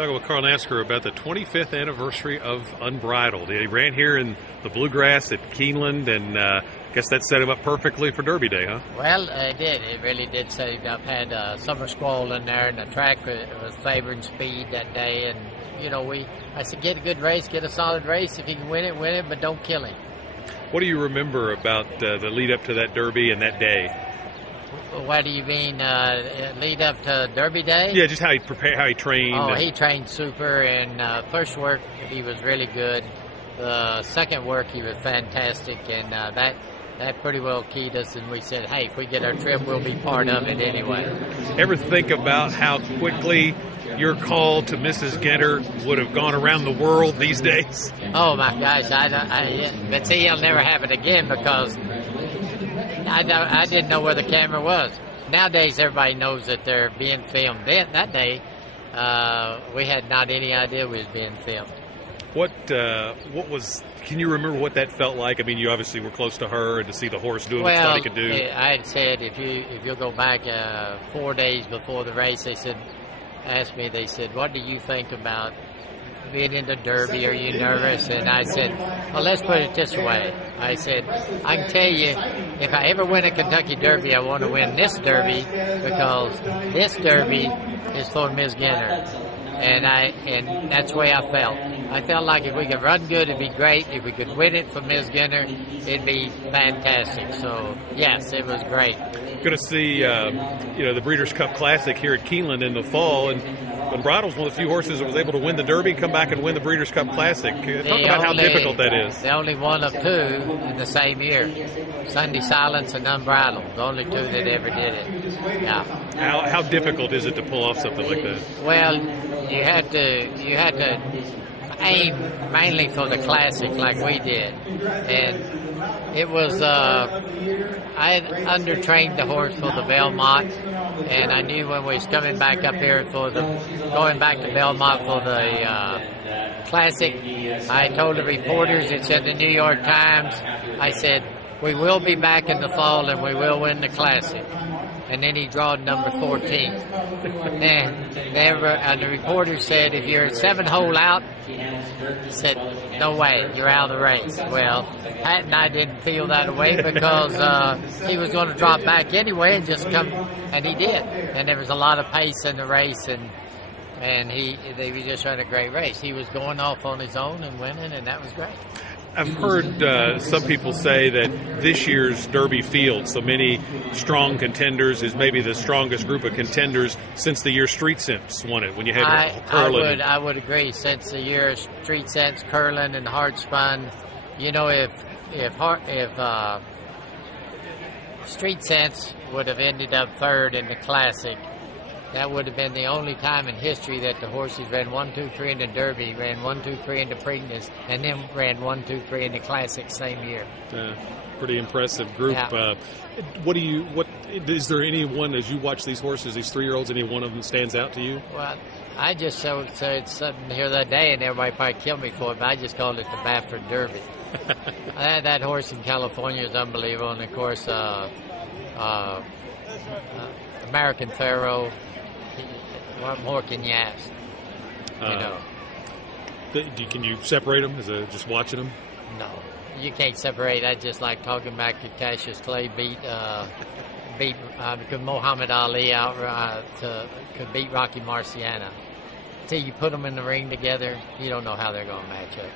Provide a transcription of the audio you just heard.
Talking with Carl Nafzger about the 25th anniversary of Unbridled. He ran here in the bluegrass at Keeneland, and I guess that set him up perfectly for Derby Day, huh? Well, it did. It really did set him up. Had a summer squall in there, and the track was favoring speed that day. And, I said, get a good race, get a solid race. If you can win it, but don't kill him. What do you remember about the lead up to that Derby and that day? What do you mean, lead up to Derby Day? Yeah, just how he prepared, how he trained. Oh, he trained super, and first work he was really good. The second work he was fantastic, and that pretty well keyed us. And we said, hey, if we get our trip, we'll be part of it anyway. Ever think about how quickly your call to Mrs. Ginter would have gone around the world these days? Oh my gosh, but see, it'll never happen again because I didn't know where the camera was. Nowadays, everybody knows that they're being filmed. That day, we had not any idea we was being filmed. What was? Can you remember what that felt like? I mean, you obviously were close to her, and to see the horse doing what he could do. I had said if you'll go back 4 days before the race, they said, what do you think about being in the Derby? Are you nervous? And I said, well, let's put it this way. I said, I can tell you, if I ever win a Kentucky Derby, I want to win this Derby because this Derby is for Ms. Ginter. And that's the way I felt. I felt like if we could run good, it'd be great. If we could win it for Ms. Ginter, it'd be fantastic. So, yes, it was great. Going to see, the Breeders' Cup Classic here at Keeneland in the fall, and Unbridled's one of the few horses that was able to win the Derby, come back and win the Breeders' Cup Classic. Talk about how difficult that is. The only one of two in the same year. Sunday Silence and Unbridled. The only two that ever did it. Yeah. How difficult is it to pull off something like that? Well, you had to aim mainly for the Classic like we did. And it was, I had under-trained the horse for the Belmont, and I knew when we was coming back up here going back to Belmont for the Classic, I told the reporters, it's in the New York Times, I said, we will be back in the fall and we will win the Classic. And then he drawed number 14. And the reporter said, if you're 7-hole out, he said, no way, you're out of the race. Well, Pat and I didn't feel that way because he was going to drop back anyway and just come, and he did. And there was a lot of pace in the race, and he just ran a great race. He was going off on his own and winning, and that was great. I've heard some people say that this year's Derby field, so many strong contenders, is maybe the strongest group of contenders since the year Street Sense won it, when you had Curlin. I would agree. Since the year Street Sense, Curlin, and Hard Spun, if Street Sense would have ended up third in the Classic, that would have been the only time in history that the horses ran 1, 2, 3 in the Derby, ran 1, 2, 3 in the Preakness, and then ran 1, 2, 3 in the Classic same year. Pretty impressive group. Yeah. Is there anyone, as you watch these horses, these 3-year-olds, any one of them stands out to you? Well, I just said something here the other day, and everybody probably killed me for it, but I just called it the Baffert Derby. That horse in California is unbelievable, and of course, American Pharaoh. What more can you ask? Can you separate them? Is it just watching them? No, you can't separate. I just like talking back to Cassius Clay beat Muhammad Ali out could beat Rocky Marciano. Until you put them in the ring together, you don't know how they're going to match up.